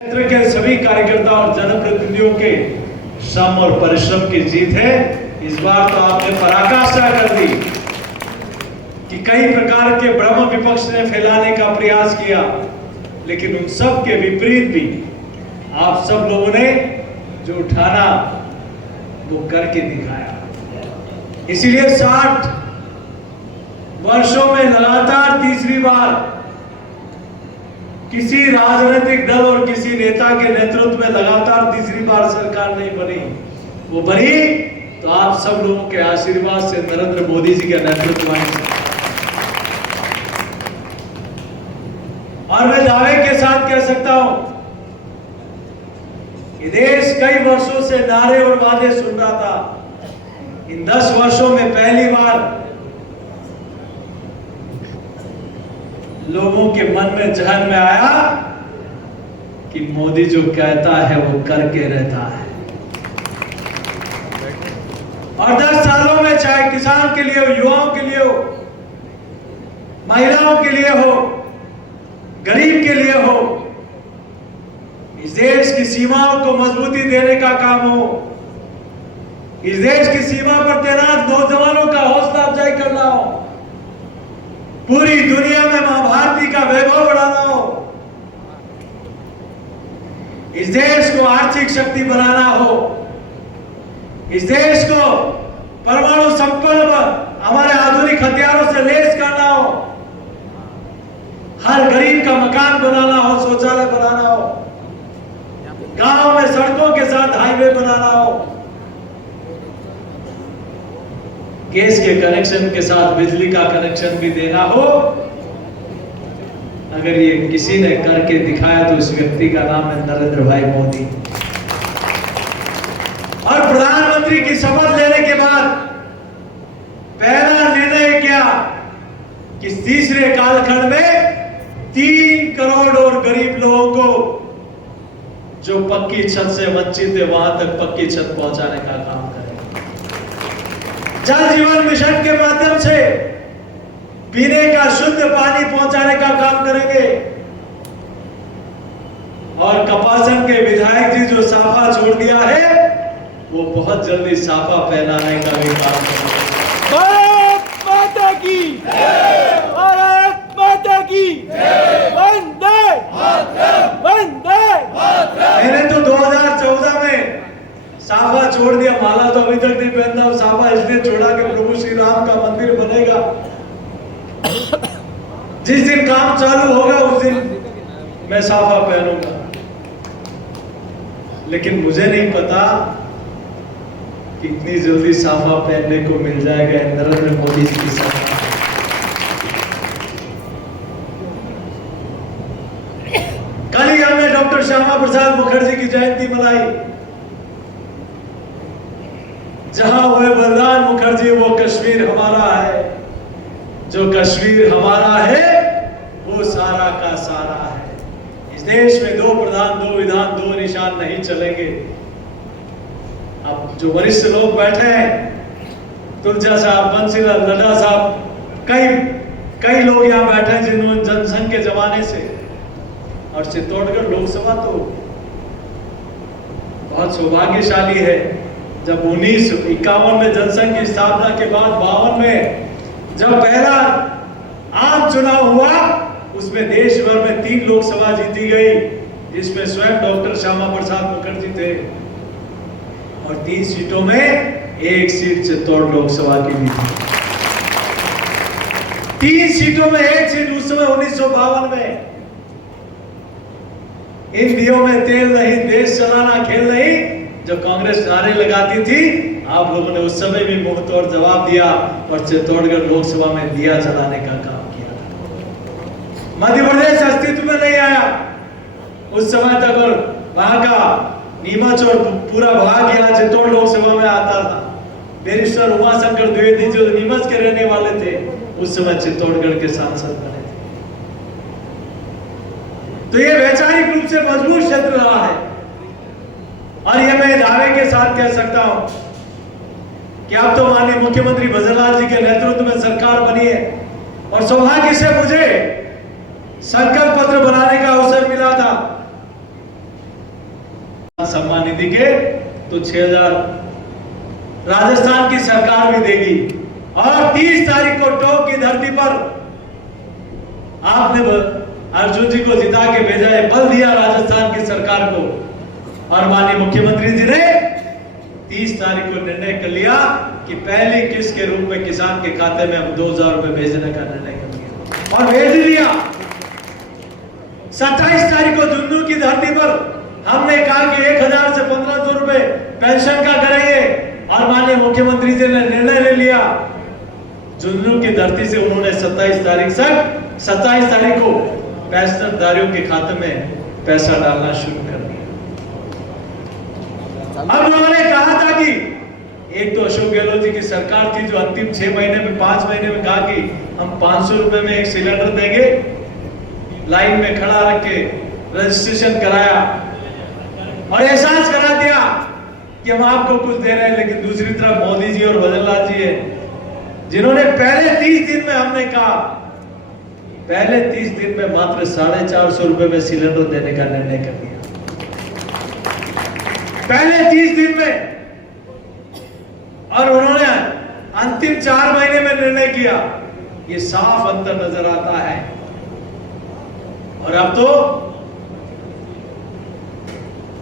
क्षेत्र के सभी कार्यकर्ता और जनप्रतिनिधियों के श्रम और परिश्रम की जीत है। इस बार तो आपने पराकाष्ठा कर दी कि कई प्रकार के भ्रम विपक्ष ने फैलाने का प्रयास किया, लेकिन उन सब के विपरीत भी आप सब लोगों ने जो उठाना वो करके दिखाया। इसीलिए 60 वर्षों में लगातार तीसरी बार किसी राजनीतिक दल और किसी नेता के नेतृत्व में लगातार तीसरी बार सरकार नहीं बनी। वो बनी तो आप सब लोगों के आशीर्वाद से, नरेंद्र मोदी जी के नेतृत्व में। और मैं दावे के साथ कह सकता हूं कि देश कई वर्षों से नारे और वादे सुन रहा था। इन 10 वर्षों में पहली बार लोगों के मन में, जहन में आया कि मोदी जो कहता है वो करके रहता है। और 10 सालों में चाहे किसान के लिए हो, युवाओं के लिए हो, महिलाओं के लिए हो, गरीब के लिए हो, इस देश की सीमाओं को मजबूती देने का काम हो, इस देश की सीमा पर तैनात नौजवानों का हौसला अफजाई करना हो, पूरी दुनिया में मां भारती का वैभव बढ़ाना हो, इस देश को आर्थिक शक्ति बनाना हो, इस देश को परमाणु संपन्न हमारे आधुनिक हथियारों से लैस करना हो, हर गरीब का मकान बनाना हो, शौचालय बनाना हो, गांव में सड़कों के साथ हाईवे बनाना हो, गैस के कनेक्शन के साथ बिजली का कनेक्शन भी देना हो। अगर ये किसी ने करके दिखाया तो उस व्यक्ति का नाम है नरेंद्र भाई मोदी। और प्रधानमंत्री की शपथ लेने के बाद पहला निर्णय क्या कि तीसरे कालखंड में 3 करोड़ और गरीब लोगों को जो पक्की छत से वंचित है वहां तक पक्की छत पहुंचाने का काम करें। जल जीवन मिशन के माध्यम से पीने का शुद्ध पानी पहुंचाने का काम करेंगे। और कपासन के विधायक जी जो साफा छोड़ दिया है वो बहुत जल्दी साफा पहनाने का भी काम करेंगे। भारत माता की जय, भारत माता की जय, वंदे मातरम, वंदे मातरम। मैंने तो 2014 में साफा छोड़ दिया, माला तो अभी तक नहीं पहनता हूं। साफा इसलिए छोड़ा कि प्रभु श्री राम का मंदिर बनेगा, जिस दिन काम चालू होगा उस दिन मैं साफा पहनूंगा। लेकिन मुझे नहीं पता कि इतनी जल्दी साफा पहनने को मिल जाएगा नरेंद्र मोदी जी की सरकार। कल ही हमने डॉक्टर श्यामा प्रसाद मुखर्जी की जयंती मनाई। जहां हुए बलराम मुखर्जी वो कश्मीर हमारा है, जो कश्मीर हमारा है वो सारा का सारा है। इस देश में 2 प्रधान, 2 विधान, 2 निशान नहीं चलेंगे। अब जो वरिष्ठ लोग बैठे हैं, तुलजा साहब, बंसीलाल नड्डा साहब, कई लोग यहाँ बैठे हैं जिन्होंने जनसंघ के जमाने से, और चित्तौड़गढ़ लोकसभा तो बहुत सौभाग्यशाली है। जब 1951 में जनसंघ की स्थापना के बाद 52 में जब पहला आम चुनाव हुआ, उसमें देश भर में 3 लोकसभा जीती गई, जिसमें स्वयं डॉक्टर श्यामा प्रसाद मुखर्जी थे। और 3 सीटों में 1 सीट चित्तौड़ लोकसभा की भी थी। 3 सीटों में 1 सीट उस समय 1952 में। इन दियों में तेल नहीं, देश चलाना खेल नहीं, जो कांग्रेस नारे लगाती थी, आप लोगों ने उस समय भी मुंह तोड़ जवाब दिया और चित्तौड़गढ़ लोकसभा में दिया जलाने का काम किया। मध्य प्रदेश अस्तित्व में नहीं आया उस समय तक, और वहां का नीमच और पूरा भाग यहाँ चित्तौड़ लोकसभा में आता था। बैरिस्टर उमाशंकर द्विवेदी जो नीमच के रहने वाले थे, उस समय चित्तौड़गढ़ के सांसद बने थे। तो ये वैचारिक रूप से मजबूत क्षेत्र रहा है। और ये मैं दावे के साथ कह सकता हूं कि अब तो माननीय मुख्यमंत्री भजनलाल जी के नेतृत्व में सरकार बनी है, और सौभाग्य से मुझे संकल्प पत्र बनाने का अवसर मिला था सम्मान निधि के तो 6,000 राजस्थान की सरकार भी देगी। और 30 तारीख को टोंक की धरती पर आपने अर्जुन जी को जिता के भेजा है, बल दिया राजस्थान की सरकार को। और माननीय मुख्यमंत्री जी ने 30 तारीख को निर्णय कर लिया कि पहली किस्त के रूप में किसान के खाते में हम 2,000 रुपए भेजने का निर्णय कर लिया और भेज दिया। 27 तारीख को झुंझुनू की धरती पर हमने कहा कि 1,000 से 1,500 रुपए पेंशन का करेंगे और माननीय मुख्यमंत्री जी ने निर्णय ले लिया। झुंझुनू की धरती से उन्होंने 27 तारीख को पेंशनधारियों के खाते में पैसा डालना शुरू कर दिया। अब उन्होंने कहा था कि एक तो अशोक गहलोत जी की सरकार थी जो अंतिम 6 महीने में 5 महीने में कहा कि हम 500 रुपए में एक सिलेंडर देंगे, लाइन में खड़ा रख के रजिस्ट्रेशन कराया और एहसास करा दिया कि हम आपको कुछ दे रहे हैं। लेकिन दूसरी तरफ मोदी जी और भजनलाल जी है जिन्होंने पहले 30 दिन में हमने कहा, पहले 30 दिन में मात्र 450 रुपए में सिलेंडर देने का निर्णय कर दिया, पहले 30 दिन में। और उन्होंने अंतिम 4 महीने में निर्णय किया। ये साफ अंतर नजर आता है। और अब तो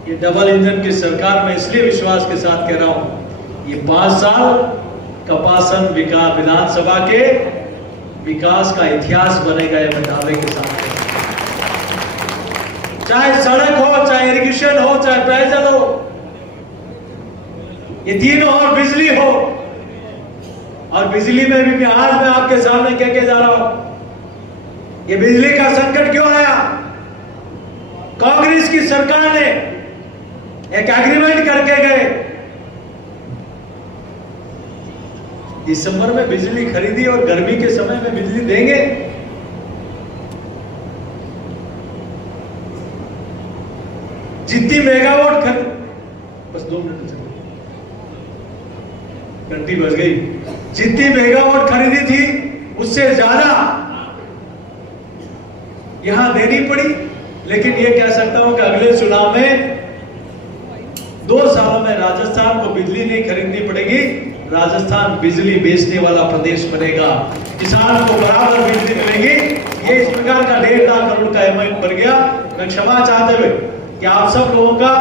ये डबल इंजन की सरकार में इसलिए विश्वास के साथ कह रहा हूं, ये 5 साल कपासन विधानसभा के विकास का इतिहास बनेगा, ये दावे के साथ। चाहे सड़क हो, चाहे इरिगेशन हो, चाहे पेयजल हो, ये तीनों, और बिजली हो। और बिजली में भी आज मैं आपके सामने कह के जा रहा हूं, ये बिजली का संकट क्यों आया? कांग्रेस की सरकार ने एक एग्रीमेंट करके गए, दिसंबर में बिजली खरीदी और गर्मी के समय में बिजली देंगे। जितनी मेगावाट बस 2 मिनट घंटी बज गई, जितनी मेगावाट खरीदी थी उससे ज्यादा यहां देनी पड़ी। लेकिन ये कह सकता हूं कि अगले चुनाव में 2 सालों में राजस्थान को बिजली नहीं खरीदनी पड़ेगी, राजस्थान बिजली बेचने वाला प्रदेश बनेगा, किसान को बराबर बिजली मिलेगी। ये इस प्रकार का 1.5 लाख करोड़ का एमओयू बन गया। मैं क्षमा चाहते हुए कि आप सब लोगों का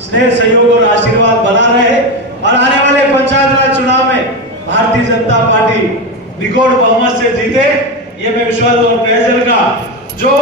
स्नेह, सहयोग और आशीर्वाद बना रहे और आने वाले पंचायत राज चुनाव में भारतीय जनता पार्टी रिकॉर्ड बहुमत से जीते, ये मैं विश्वास और पेयजल का जो